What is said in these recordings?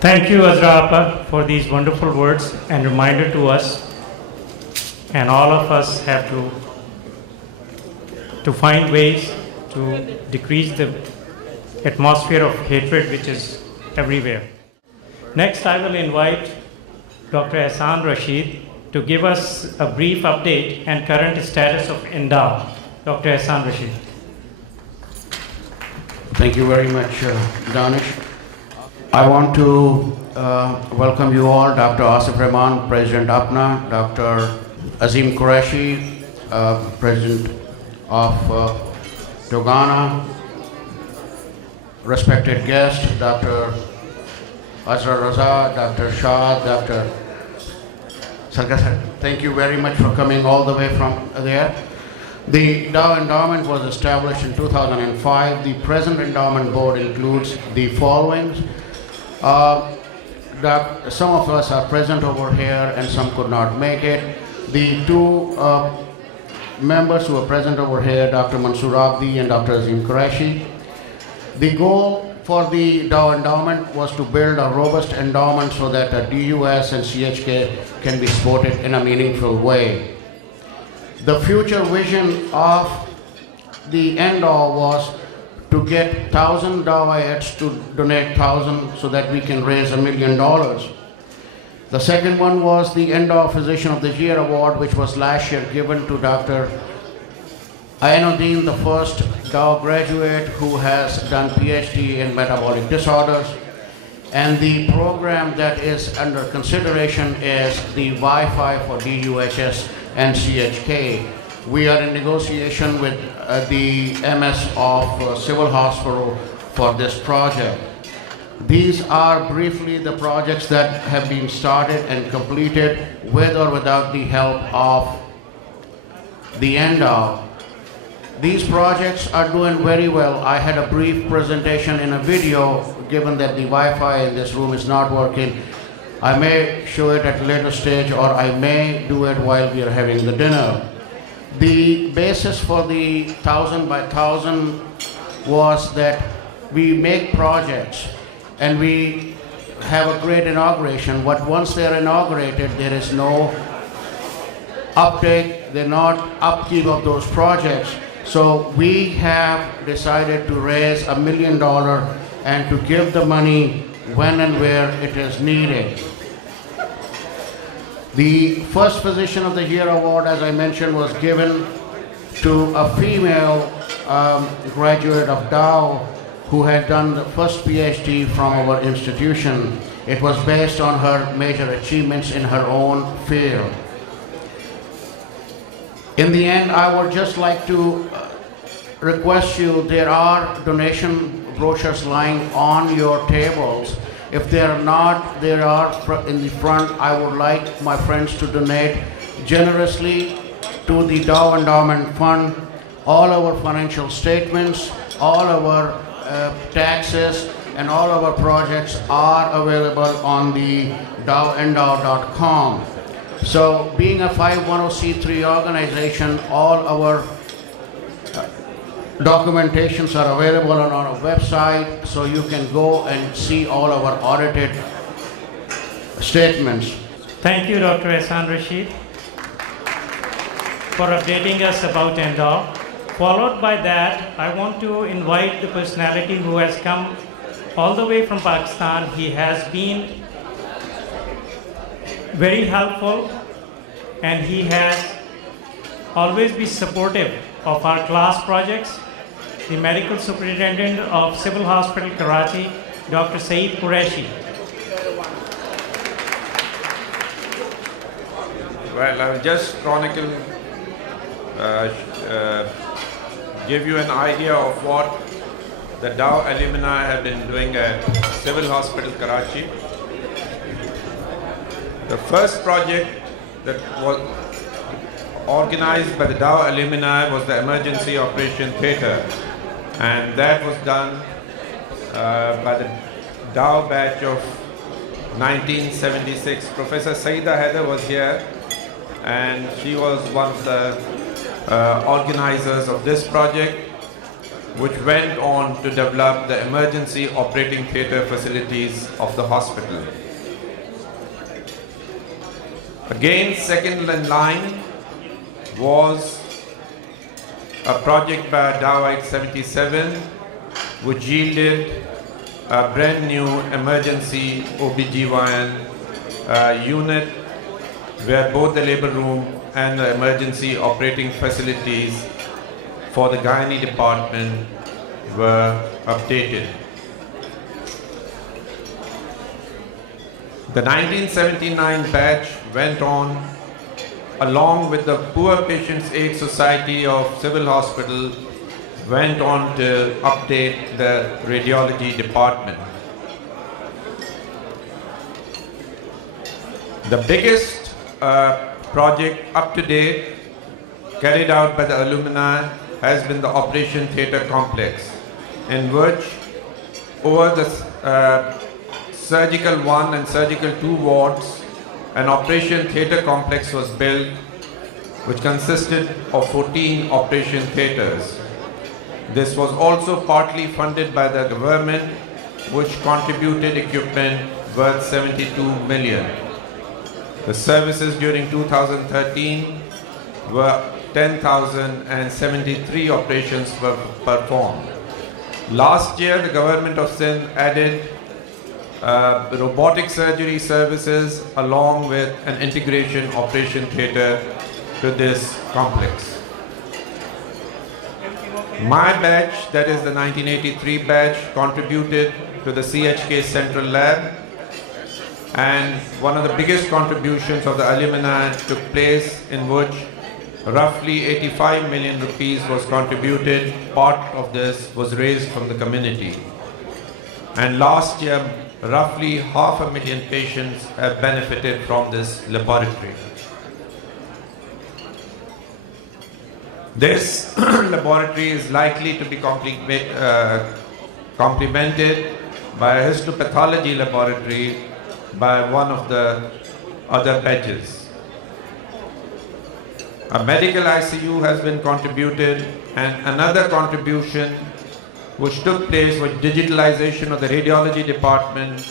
Thank you, Azra Appa, for these wonderful words and reminder to us. And all of us have to find ways to decrease the atmosphere of hatred which is everywhere. Next, I will invite Dr. Ehsan Rashid to give us a brief update and current status of Endow. Dr. Ehsan Rashid. Thank you very much, Danish. I want to welcome you all, Dr. Asif Rahman, President APNA, Dr. Azim Qureshi, President of Dogana, respected guests, Dr. Azra Raza, Dr. Shah, Dr. Sarkar. Thank you very much for coming all the way from there. The Dow Endowment was established in 2005. The present endowment board includes the following. Some of us are present over here and some could not make it. The two members who are present over here, Dr. Mansoor Abdi and Dr. Azim Qureshi. The goal for the Dow Endowment was to build a robust endowment so that DUS and CHK can be supported in a meaningful way. The future vision of the Endow was to get 1,000 Dowites to donate 1,000 so that we can raise $1 million. The second one was the Endow Physician of the Year Award, which was last year given to Dr. Ainuddin, the first Dow graduate who has done PhD in metabolic disorders. And the program that is under consideration is the Wi-Fi for DUHS and CHK. We are in negotiation with the MS of Civil Hospital for this project. These are briefly the projects that have been started and completed with or without the help of the Endow. These projects are doing very well. I had a brief presentation in a video, given that the Wi-Fi in this room is not working. I may show it at a later stage, or I may do it while we are having the dinner. The basis for the 1,000 by 1,000 was that we make projects and we have a great inauguration, but once they're inaugurated, there is no uptake, they're not upkeep of those projects. So we have decided to raise $1 million and to give the money when and where it is needed. The first Physician of the Year Award, as I mentioned, was given to a female graduate of Dow who had done the first PhD from our institution. It was based on her major achievements in her own field. In the end, I would just like to request you, there are donation brochures lying on your tables. If they are not, there are in the front. I would like my friends to donate generously to the Dow Endowment Fund. All our financial statements, all our taxes, and all our projects are available on the dowendow.com. So being a 510c3 organization, all our documentations are available on our website, so you can go and see all our audited statements. Thank you, Dr. Ehsan Rashid, for updating us about Endow. Followed by that, I want to invite the personality who has come all the way from Pakistan. He has been very helpful and he has always been supportive of our class projects. The Medical Superintendent of Civil Hospital Karachi, Dr. Saeed Qureshi. Well, I'll just chronicle, give you an idea of what the Dow alumni have been doing at Civil Hospital Karachi. The first project that was organized by the Dow alumni was the Emergency Operation Theatre, and that was done by the Dow batch of 1976. Professor Saida Haider was here, and she was one of the organizers of this project. which went on to develop the emergency operating theatre facilities of the hospital. Again, second in line was a project by Dawite 77, which yielded a brand new emergency OBGYN unit where both the labor room and the emergency operating facilities for the gynae department were updated. The 1979 batch went on along with the Poor Patients Aid Society of Civil Hospital, went on to update the radiology department. The biggest project up to date carried out by the alumni has been the Operation Theatre Complex, in which over the Surgical 1 and Surgical 2 wards, an Operation Theatre Complex was built, which consisted of 14 operation theatres. This was also partly funded by the government, which contributed equipment worth 72 million. The services during 2013 were 10,073 operations were performed. Last year, the government of Sindh added robotic surgery services along with an integration operation theatre to this complex. My batch, that is the 1983 batch, contributed to the CHK Central Lab, and one of the biggest contributions of the alumni took place, in which roughly 85 million rupees was contributed. Part of this was raised from the community. And last year, roughly 500,000 patients have benefited from this laboratory. This laboratory is likely to be complemented by a histopathology laboratory by one of the other batches. A medical ICU has been contributed, and another contribution which took place was digitalization of the radiology department,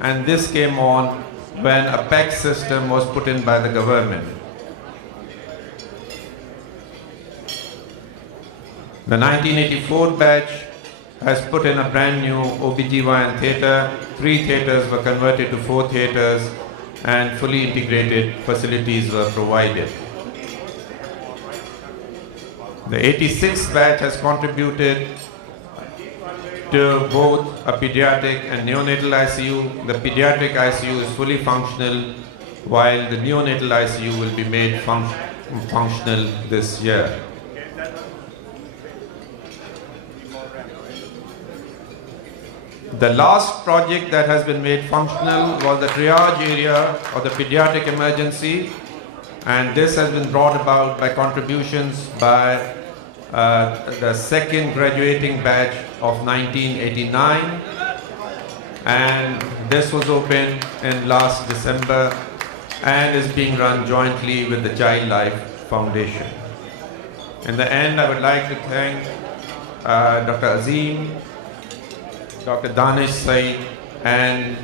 and this came on when a PACS system was put in by the government. The 1984 batch has put in a brand new OBGYN theatre. 3 theatres were converted to 4 theatres, and fully integrated facilities were provided. The 86th batch has contributed to both a pediatric and neonatal ICU. The pediatric ICU is fully functional, while the neonatal ICU will be made functional this year. The last project that has been made functional was the triage area of the pediatric emergency, and this has been brought about by contributions by the second graduating batch of 1989, and this was opened in last December and is being run jointly with the Child Life Foundation. In the end, I would like to thank Dr. Azim, Dr. Danish Said, and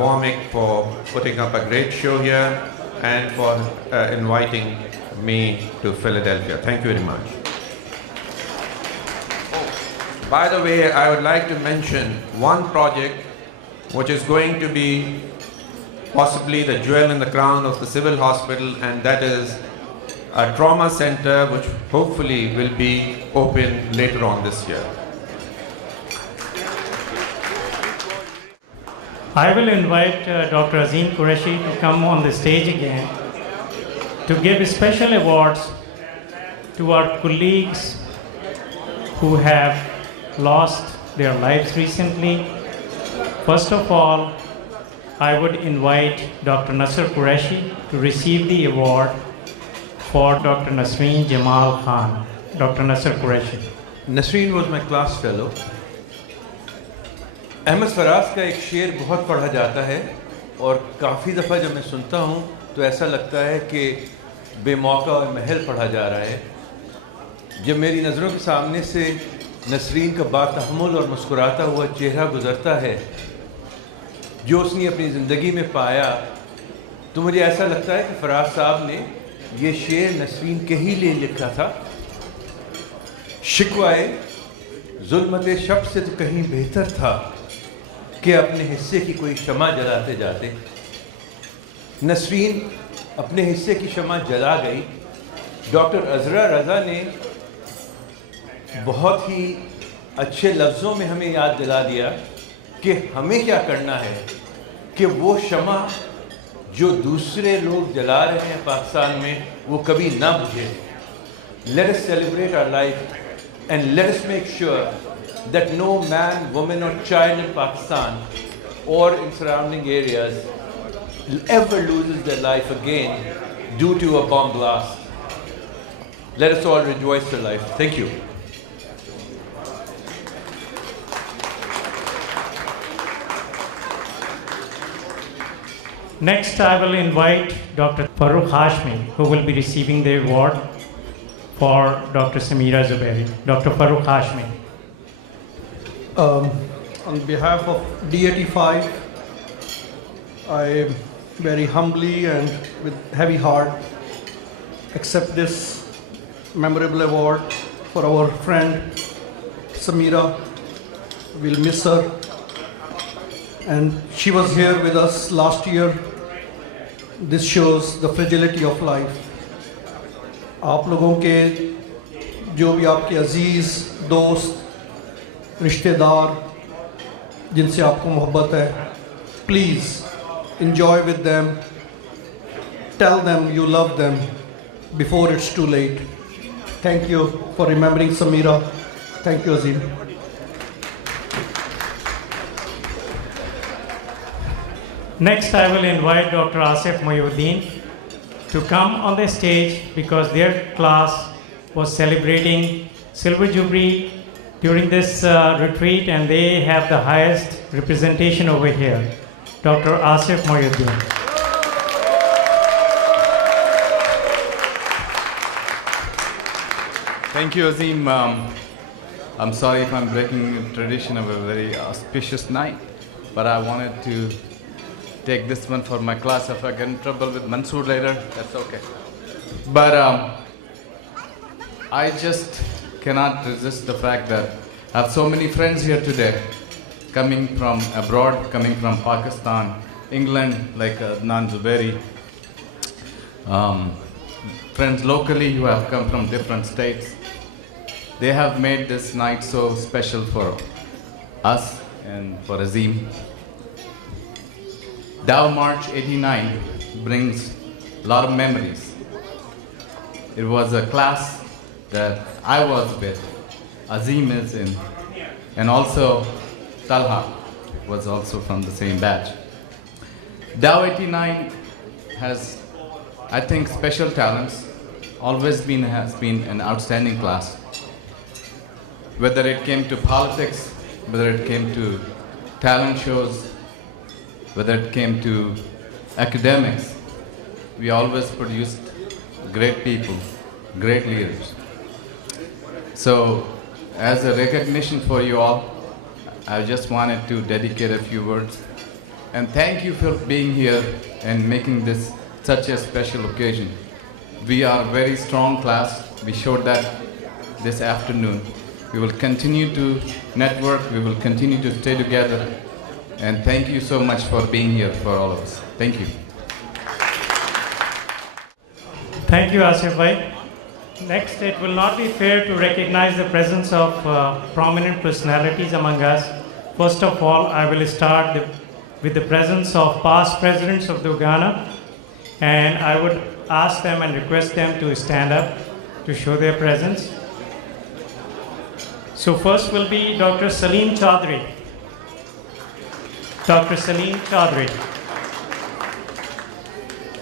Warmick for putting up a great show here and for inviting me to Philadelphia. Thank you very much. By the way, I would like to mention one project which is going to be possibly the jewel in the crown of the civil hospital, and that is a trauma center which hopefully will be open later on this year. I will invite Dr. Azim Qureshi to come on the stage again to give special awards to our colleagues who have lost their lives recently. First of all, I would invite Dr. Nasser Qureshi to receive the award for Dr. Nasreen Jamal Khan. Dr. Nasser Qureshi. Nasreen was my class fellow. Ahmad Faraz का एक शेर बहुत पढ़ा जाता है और काफ़ी दफ़ा जब मैं सुनता हूँ तो ऐसा लगता है कि बेमौका और महल पढ़ा जा रहा है। जब मेरी नज़रों के सामने से नसरीन का बातहम्मुल और मुस्कुराता हुआ चेहरा गुजरता है, जो उसने अपनी ज़िंदगी में पाया, तो मुझे ऐसा लगता है कि फराज साहब ने ये शेर नसरीन के ही लिए लिखा था। शिकवाए जुल्मत शब से तो कहीं बेहतर था कि अपने हिस्से की कोई शमा जलाते जाते। नसरीन अपने हिस्से की शमा जला गई। डॉक्टर अज़रा रज़ा ने बहुत ही अच्छे लफ्ज़ों में हमें याद दिला दिया कि हमें क्या करना है कि वो शमा जो दूसरे लोग जला रहे हैं पाकिस्तान में, वो कभी ना बुझे। Let us celebrate our life and let us make sure that no man, woman or child in Pakistan or in surrounding areas ever loses their life again due to a bomb blast. Let us all rejoice their life. Thank you. Next, I will invite Dr. Farooq Hashmi, who will be receiving the award for Dr. Samira Zubairi. Dr. Farooq Hashmi. On behalf of D85, I very humbly and with heavy heart accept this memorable award for our friend Samira. We'll miss her. And she was here with us last year. This shows the fragility of life. आप लोगों के जो भी आपके अजीज़ दोस्त रिश्तेदार जिनसे आपको मोहब्बत है, please enjoy with them, tell them you love them before it's too late. Thank you for remembering Samira. Thank you, Azim. Next, I will invite Dr. Asif Mohyuddin to come on the stage because their class was celebrating Silver Jubilee during this retreat, and they have the highest representation over here. Dr. Asif Mohyuddin. Thank you, Azim. I'm sorry if I'm breaking the tradition of a very auspicious night, but I wanted to take this one for my class. If I get in trouble with Mansoor later, that's okay. But I just cannot resist the fact that I have so many friends here today, coming from abroad, coming from Pakistan, England, like Adnan Zubairi, friends locally who have come from different states. They have made this night so special for us and for Azim. Dow March 89 brings a lot of memories. It was a class that I was with, Azim is in, and also Talha was also from the same batch. Dow 89 has, I think, special talents, has been an outstanding class. Whether it came to politics, whether it came to talent shows, whether it came to academics, we always produced great people, great leaders. So, as a recognition for you all, I just wanted to dedicate a few words. And thank you for being here and making this such a special occasion. We are a very strong class. We showed that this afternoon. We will continue to network. We will continue to stay together. And thank you so much for being here for all of us. Thank you. Thank you, Asif Bhai. Next, it will not be fair to recognize the presence of prominent personalities among us. First of all, I will start with the presence of past presidents of the Uganda, and I would ask them and request them to stand up to show their presence. So first will be Dr. Salim Chaudhry. Dr. Salim Chaudhry.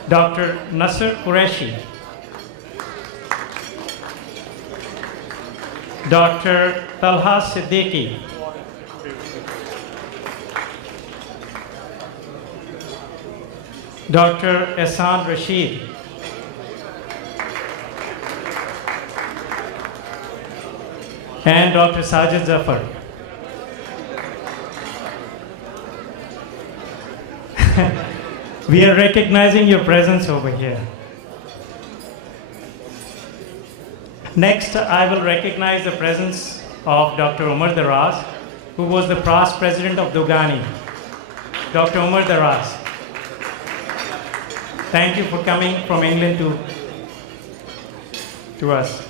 Dr. Nasser Qureshi. Dr. Talha Siddiqui. Dr. Ehsan Rashid. and Dr. Sajid Zafar. We are recognizing your presence over here. Next, I will recognize the presence of Dr. Umar Daraz, who was the past president of Dogani. Dr. Umar Daraz, thank you for coming from England to us.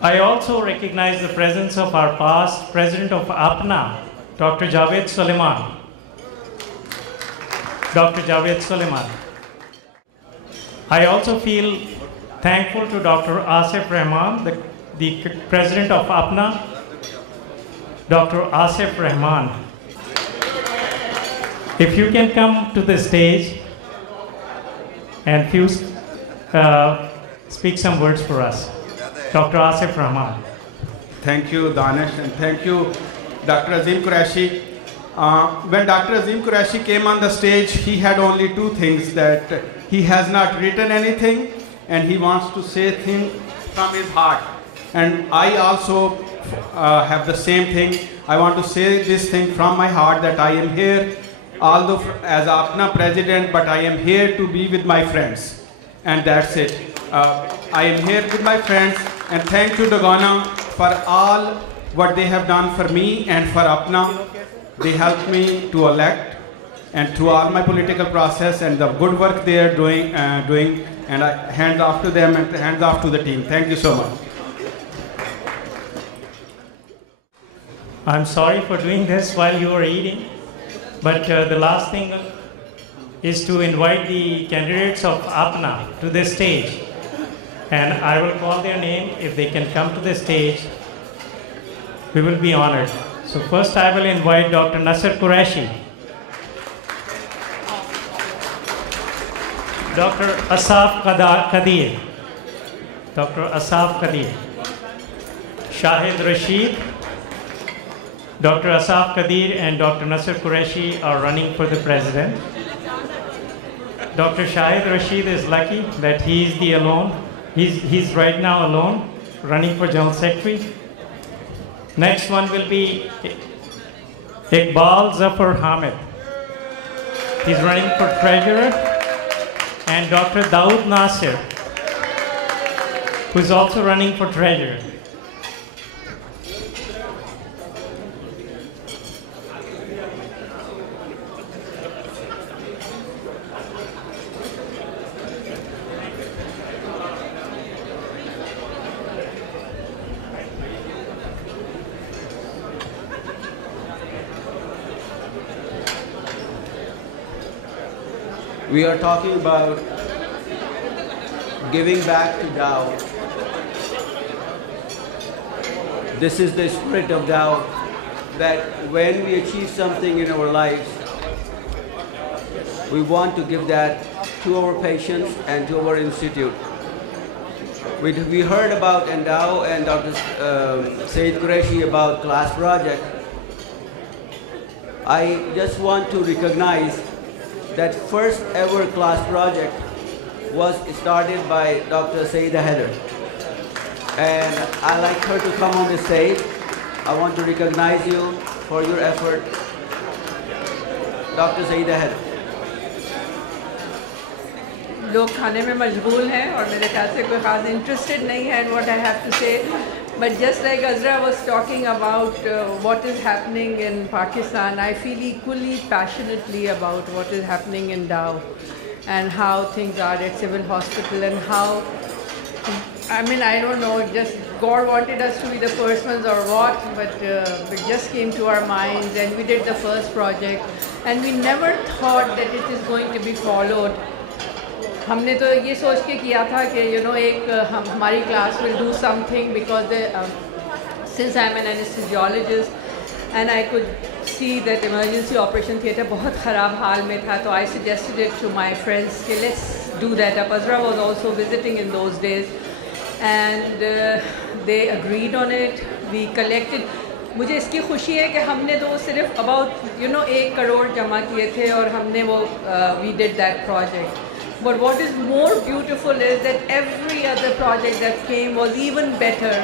I also recognize the presence of our past president of APNA, Dr. Javed Suleiman. Dr. Javed Suleiman. I also feel thankful to Dr. Asif Rahman, the president of APNA, Dr. Asif Rahman. If you can come to the stage and speak some words for us. Dr. Asif Rahman. Thank you, Danish, and thank you, Dr. Azim Qureshi. When Dr. Azim Qureshi came on the stage, he had only two things: that he has not written anything and he wants to say things from his heart. And I also have the same thing. I want to say this thing from my heart, that I am here, although as APNA president, but I am here to be with my friends. And that's it. I am here with my friends, and thank you, Dogana, for all what they have done for me and for APNA. They helped me to elect, and through all my political process and the good work they are doing, and I hands off to them and hands off to the team. Thank you so much. I'm sorry for doing this while you are eating, but the last thing is to invite the candidates of APNA to the stage. And I will call their name. If they can come to the stage, we will be honored. So first I will invite Dr. Nasser Qureshi, Dr. Asaf Qadir, Dr. Asaf Qadir, Shahid Rashid. Dr. Asaf Qadir and Dr. Nasser Qureshi are running for the president. Dr. Shahid Rashid is lucky that he is the alone. He's right now alone, running for General Secretary. Next one will be Iqbal Zafar Hamid. He's running for treasurer. And Dr. Dawood Nasir, who is also running for treasurer. We are talking about giving back to Dow. This is the spirit of Dow, that when we achieve something in our lives, we want to give that to our patients and to our institute. We heard about Endow and Dr. Said Qureshi about class project. I just want to recognize that first ever class project was started by Dr. Saida Heather. And I'd like her to come on the stage. I want to recognize you for your effort, Dr. Saida Heather. लोग खाने में मशगूल हैं और मेरे ख्याल से कोई ख़ास इंटरेस्टेड नहीं है in what I have to say. But just like Azra was talking about what is happening in Pakistan, I feel equally passionately about what is happening in Dow and how things are at Civil Hospital and how, I mean, I don't know, just God wanted us to be the first ones or what, but it just came to our minds and we did the first project and we never thought that it is going to be followed. हमने तो ये सोच के किया था कि एक हमारी class will do something because since I'm an anesthesiologist and I could see that emergency operation theatre बहुत ख़राब हाल में था, तो I suggested it to my friends कि let's do that. Azra was also visiting in those days and they agreed on it. We collected. मुझे इसकी खुशी है कि हमने तो सिर्फ about 1 करोड़ जमा किए थे और हमने वो we did that project. But what is more beautiful is that every other project that came was even better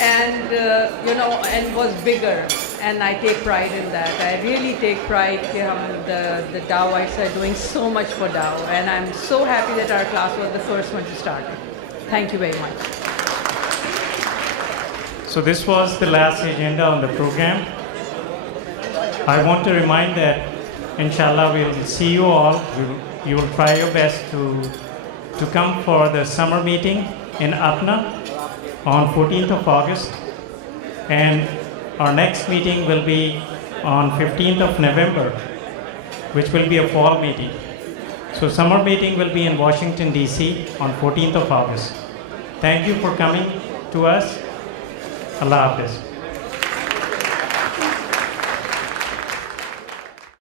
and and was bigger. And I take pride in that. I really take pride that the Daoites are doing so much for Dao, and I'm so happy that our class was the first one to start it. Thank you very much. So this was the last agenda on the program. I want to remind that, inshallah, we'll see you all. You will try your best to come for the summer meeting in Apna on 14th of August. And our next meeting will be on 15th of November, which will be a fall meeting. So summer meeting will be in Washington, D.C. on 14th of August. Thank you for coming to us. Allah Hafiz.